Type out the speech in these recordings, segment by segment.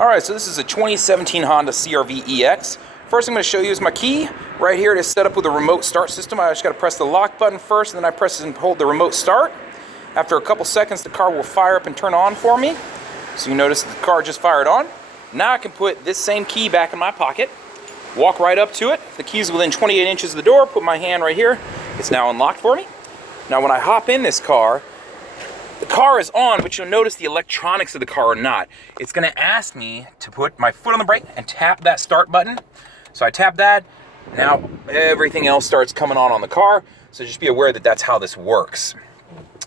Alright, so this is a 2017 Honda CR-V EX. First I'm going to show you is my key. Right here it is set up with a remote start system. I just got to press the lock button first, and then I press and hold the remote start. After a couple seconds the car will fire up and turn on for me. So you notice the car just fired on. Now I can put this same key back in my pocket, walk right up to it. The key's within 28 inches of the door, put my hand right here. It's now unlocked for me. Now when I hop in this car, the car is on, but you'll notice the electronics of the car are not. It's gonna ask me to put my foot on the brake and tap that start button. So I tap that, now everything else starts coming on the car. So just be aware that that's how this works.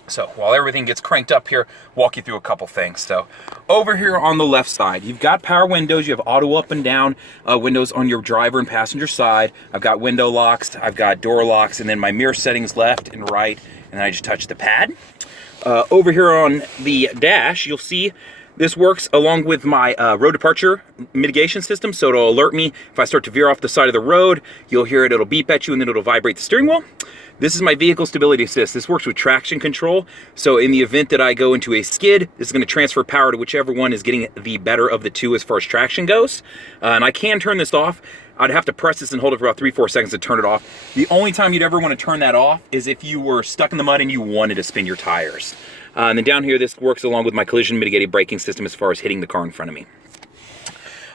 So while everything gets cranked up here, walk you through a couple things. So over here on the left side, you've got power windows. You have auto up and down windows on your driver and passenger side. I've got window locks, I've got door locks, and then my mirror settings left and right, and then I just touch the pad. Over here on the dash, you'll see this works along with my road departure mitigation system, so it'll alert me if I start to veer off the side of the road. You'll hear it, it'll beep at you, and then it'll vibrate the steering wheel. This is my vehicle stability assist. This works with traction control, so in the event that I go into a skid, this is going to transfer power to whichever one is getting the better of the two as far as traction goes. And I can turn this off. I'd have to press this and hold it for about 3-4 seconds to turn it off. The only time you'd ever want to turn that off is if you were stuck in the mud and you wanted to spin your tires. And then down here, this works along with my collision mitigated braking system as far as hitting the car in front of me.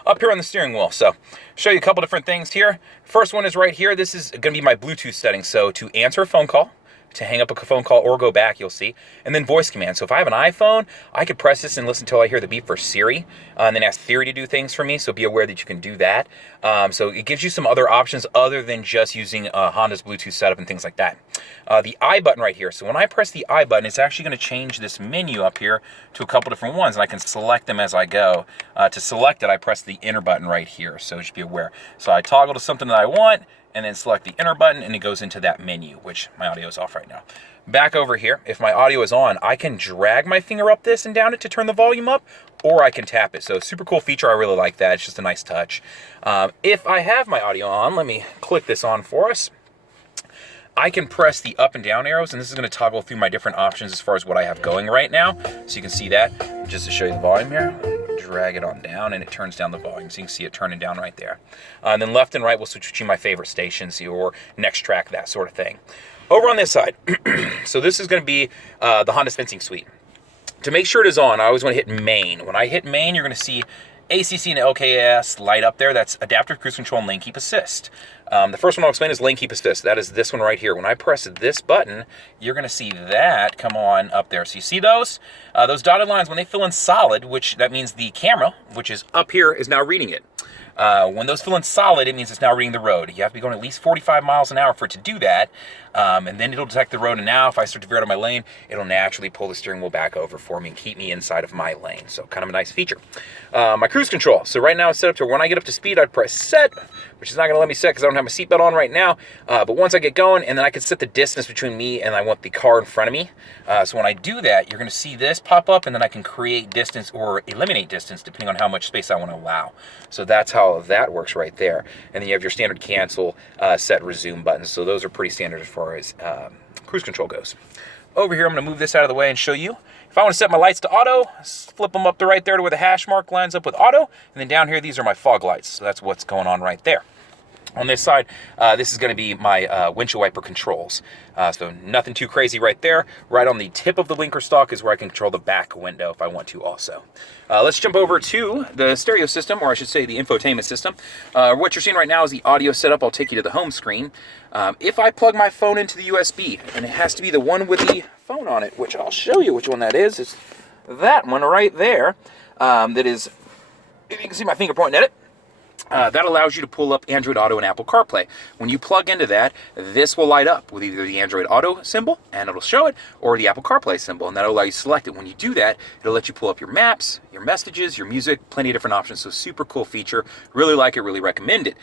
Up here on the steering wheel, so show you a couple different things here. First one is right here. This is going to be my Bluetooth settings. So to answer a phone call, to hang up a phone call or go back, you'll see, and then voice command. So if I have an iPhone, I could press this and listen until I hear the beep for Siri, and then ask Siri to do things for me. So be aware that you can do that. So it gives you some other options other than just using Honda's Bluetooth setup and things like that. The I button right here. So when I press the I button, it's actually going to change this menu up here to a couple different ones, and I can select them as I go. To select it, I press the enter button right here. So just be aware. So I toggle to something that I want, and then select the enter button, and it goes into that menu, which my audio is off right now. Back over here, if my audio is on, I can drag my finger up this and down it to turn the volume up, or I can tap it. So super cool feature, I really like that. It's just a nice touch. If I have my audio on, let me click this on for us. I can press the up and down arrows, and this is going to toggle through my different options as far as what I have going right now. So you can see that. Just to show you the volume here, drag it on down, and it turns down the volume. So you can see it turning down right there. And then left and right will switch between my favorite stations or next track, that sort of thing. Over on this side, so this is going to be the Honda Sensing Suite. To make sure it is on, I always want to hit main. When I hit main, you're going to see ACC and LKS light up there. That's adaptive cruise control and lane keep assist. The first one I'll explain is lane keep assist. That is this one right here. When I press this button, you're going to see that come on up there. So you see those? Those dotted lines, when they fill in solid, which that means the camera, which is up here, is now reading it. When those fill in solid, it means it's now reading the road. You have to be going at least 45 miles an hour for it to do that. And then it'll detect the road. And now if I start to veer out of my lane, it'll naturally pull the steering wheel back over for me and keep me inside of my lane. So kind of a nice feature. My cruise control. So right now it's set up to when I get up to speed, I'd press set, which is not going to let me set because I don't have my seatbelt on right now. But once I get going, and then I can set the distance between me and I want the car in front of me. So when I do that, you're going to see this pop up, and then I can create distance or eliminate distance depending on how much space I want to allow. So that's how that works right there. And then you have your standard cancel, set, resume buttons. So those are pretty standard as far as cruise control goes. Over here, I'm going to move this out of the way and show you. If I want to set my lights to auto, flip them up to right there to where the hash mark lines up with auto. And then down here, these are my fog lights. So that's what's going on right there. On this side, this is going to be my windshield wiper controls. So nothing too crazy right there. Right on the tip of the linker stalk is where I can control the back window if I want to also. Let's jump over to the stereo system, or I should say the infotainment system. What you're seeing right now is the audio setup. I'll take you to the home screen. If I plug my phone into the USB, and it has to be the one with the phone on it, which I'll show you which one that is. It's that one right there. That is, you can see my finger pointing at it. That allows you to pull up Android Auto and Apple CarPlay. When you plug into that, this will light up with either the Android Auto symbol, and it'll show it, or the Apple CarPlay symbol, and that'll allow you to select it. When you do that, it'll let you pull up your maps, your messages, your music, plenty of different options. So super cool feature. Really like it, really recommend it.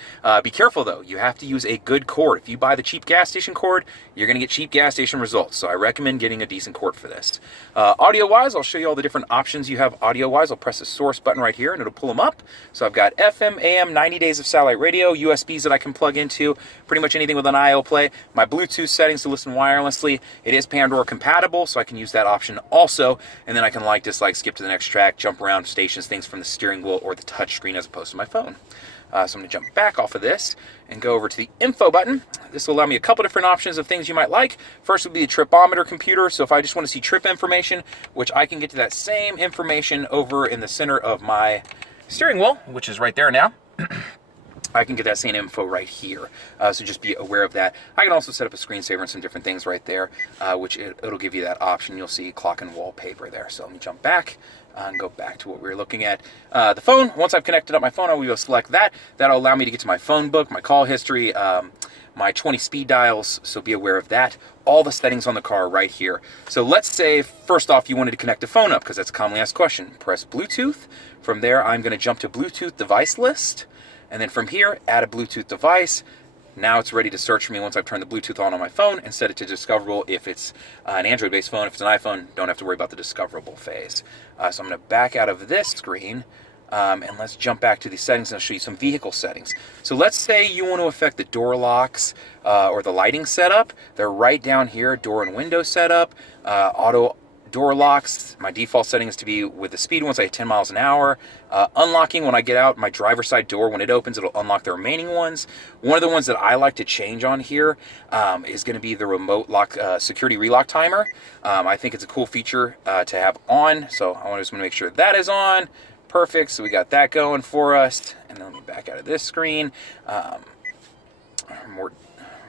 Be careful though, you have to use a good cord. If you buy the cheap gas station cord, you're going to get cheap gas station results. So I recommend getting a decent cord for this. Audio-wise, I'll show you all the different options you have audio-wise. I'll press the source button right here, and it'll pull them up. So I've got FM, AM, 90 days of satellite radio, USBs that I can plug into, pretty much anything with an IO play. My Bluetooth settings to listen wirelessly. It is Pandora compatible, so I can use that option also. And then I can like, dislike, skip to the next track, jump around around stations things from the steering wheel or the touch screen as opposed to my phone. So I'm going to jump back off of this and go over to the info button. This will allow me a couple different options of things you might like. First would be the tripometer computer. So if I just want to see trip information, which I can get to that same information over in the center of my steering wheel, which is right there now. I can get that same info right here. So just be aware of that. I can also set up a screensaver and some different things right there, which it'll give you that option. You'll see clock and wallpaper there. So let me jump back and go back to what we were looking at. The phone, once I've connected up my phone, I will select that. That'll allow me to get to my phone book, my call history, my 20 speed dials, so be aware of that. All the settings on the car right here. So let's say, first off, you wanted to connect a phone up, because that's a commonly asked question. Press Bluetooth. From there, I'm going to jump to Bluetooth device list. And then from here, add a Bluetooth device. Now it's ready to search for me once I've turned the Bluetooth on my phone and set it to discoverable if it's an Android-based phone. If it's an iPhone, don't have to worry about the discoverable phase. So I'm going to back out of this screen, and let's jump back to the settings and I'll show you some vehicle settings. So let's say you want to affect the door locks or the lighting setup. They're right down here, door and window setup, auto door locks. My default setting is to be with the speed once I hit 10 miles an hour. Unlocking when I get out, my driver's side door, when it opens, it'll unlock the remaining ones. One of the ones that I like to change on here is going to be the remote lock security relock timer. I think it's a cool feature to have on, so I just want to make sure that is on. Perfect, so we got that going for us. And then let me back out of this screen. More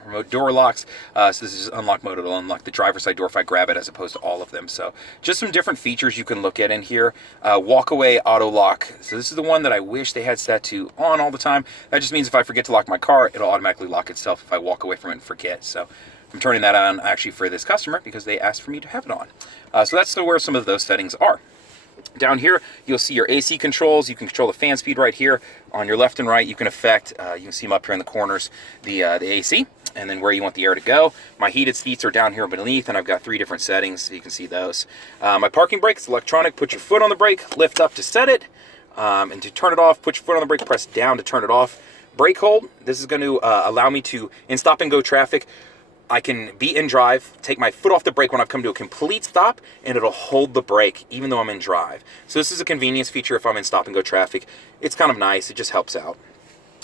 remote door locks. So this is unlock mode. It'll unlock the driver's side door if I grab it as opposed to all of them. So just some different features you can look at in here. Walk away auto lock. So this is the one that I wish they had set to on all the time. That just means if I forget to lock my car, it'll automatically lock itself if I walk away from it and forget. So I'm turning that on actually for this customer because they asked for me to have it on. So that's where some of those settings are. Down here, you'll see your AC controls. You can control the fan speed right here. On your left and right, you can affect, you can see them up here in the corners, the AC, and then where you want the air to go. My heated seats are down here beneath, and I've got 3 different settings, so you can see those. My parking brake is electronic. Put your foot on the brake, lift up to set it, and to turn it off, put your foot on the brake, press down to turn it off. Brake hold, this is going to allow me to, in stop and go traffic, I can be in drive, take my foot off the brake when I've come to a complete stop, and it'll hold the brake even though I'm in drive. So this is a convenience feature if I'm in stop and go traffic. It's kind of nice. It just helps out.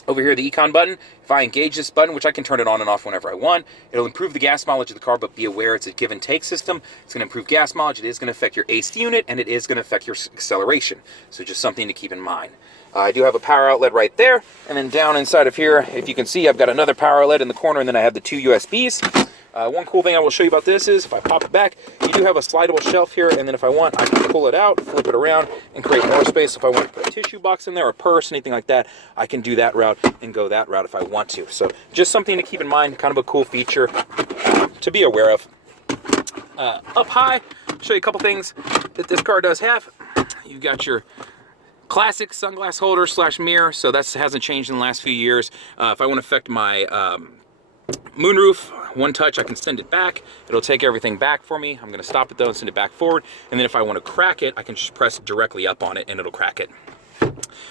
Over here, the econ button, if I engage this button, which I can turn it on and off whenever I want, it'll improve the gas mileage of the car, but be aware it's a give and take system. It's going to improve gas mileage. It is going to affect your AC unit, and it is going to affect your acceleration. So just something to keep in mind. I do have a power outlet right there, and then down inside of here, if you can see, I've got another power outlet in the corner, and then I have the 2 USBs. One cool thing I will show you about this is if I pop it back, you do have a slidable shelf here, and then if I want, I can pull it out, flip it around, and create more space. If I want to put a tissue box in there, a purse, anything like that, I can do that route and go that route if I want to. So just something to keep in mind, kind of a cool feature to be aware of. Up high, show you a couple things that this car does have. You've got your classic sunglass holder / mirror, so that hasn't changed in the last few years. If I want to affect my moonroof, one touch, I can send it back. It'll take everything back for me. I'm going to stop it though and send it back forward. And then if I want to crack it, I can just press directly up on it and it'll crack it.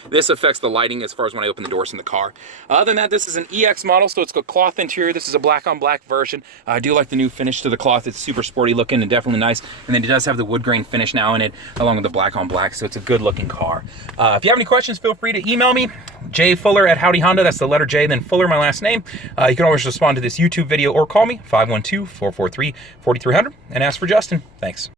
This affects the lighting as far as when I open the doors in the car. Other than that, this is an EX model, so it's got cloth interior. This is a black on black version. I do like the new finish to the cloth. It's super sporty looking and definitely nice. And then it does have the wood grain finish now in it, along with the black on black, so it's a good looking car. If you have any questions, feel free to email me, jfuller@Howdy Honda. That's the letter J, then Fuller, my last name. You can always respond to this YouTube video or call me, 512-443-4300, and ask for Justin. Thanks.